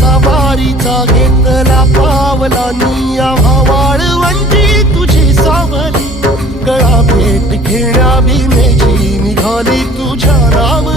सवारीचा घेतला पावलानी वाळवंटी तुझी सावली. गळा भेट घेण्या बिनेची निघाली तुझ्या राम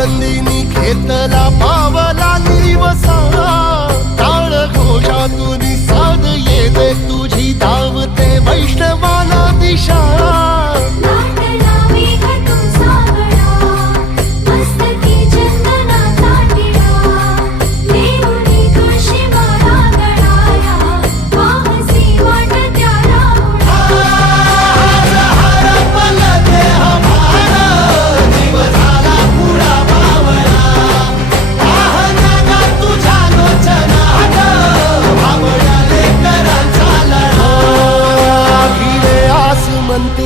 ನಲ್ಲಿ ನಿಖೇತಲ ಪಾವ